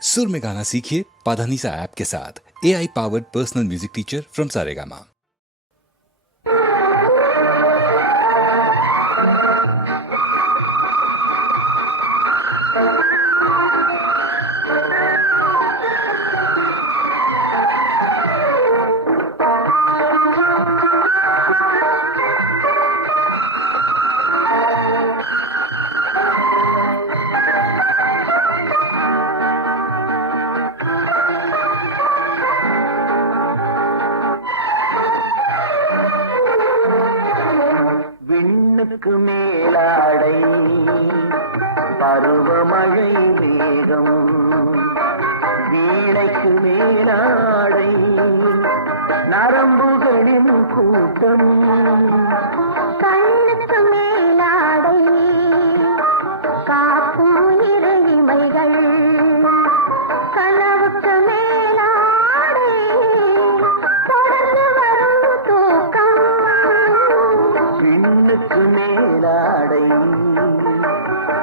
सुर में गाना सीखिए पाधानीसा ऐप के साथ। AI powered personal music teacher from Saregama. மேலாடை பருவமழை மேகம் வீணைக்கு மேலாடை நரம்புகளின் கூட்டம் கண்ணுக்கு மேலாடை காக்கும் இரு இமைகள் கனவுக்கு மேலாடை தொடர்ந்து வரும் தூக்கம் விண்ணுக்கு மேலாடை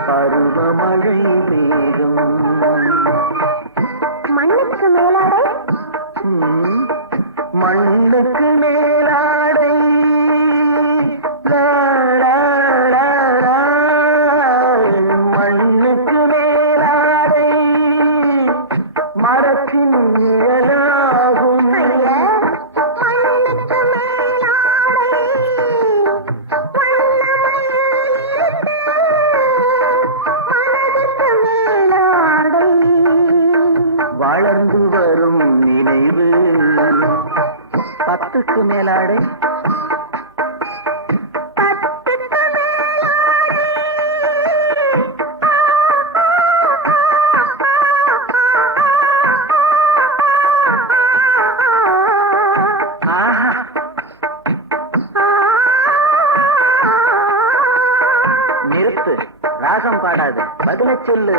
பருவமழை மேகம் மண்ணுக்கு மேலாடை மண்ணுக்கு மேலாடை மண்ணுக்கு மேலாடை மரத்தின் நிழலாகும் மண்ணுக்கு மேலாடை மனதுக்கு மேலாடை வளர்ந்து வரும் நினைவு பத்துக்கு மேலாடை பத்துக்கு ஆஹா நிறுத்து, ராகம் பாடாது, பதில சொல்லு.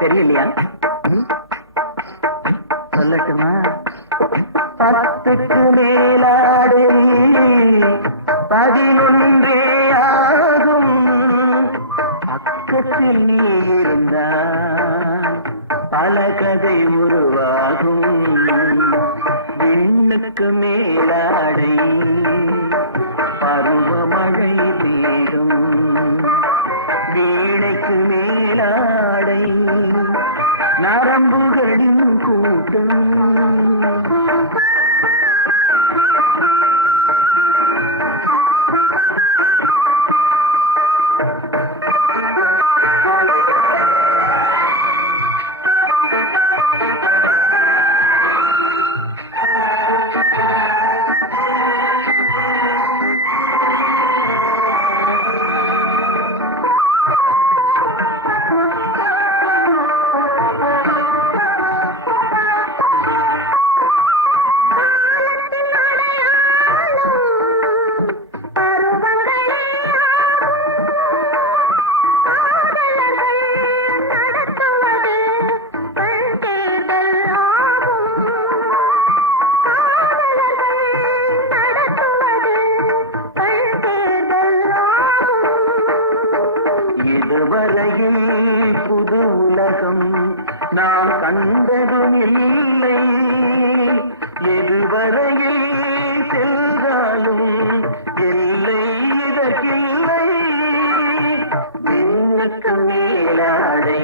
தெரியலையா? சொல்லட்டுமா? பத்துக்கு மேலாடை 11 ஆகும். பக்கத்தில் நீ இருந்தால் பல கதை உருவாகும். விண்ணுக்கு மேலாடை பருவமழை மேகம் வீணைக்கு மேலாடை நரம்புகளின் கூட்டம் புது உலகம் நாம் கண்டதும் இல்லை. எதுவரையில் சென்றாலும் எல்லை இதற்கில்லை. விண்ணுக்கு மேலாடை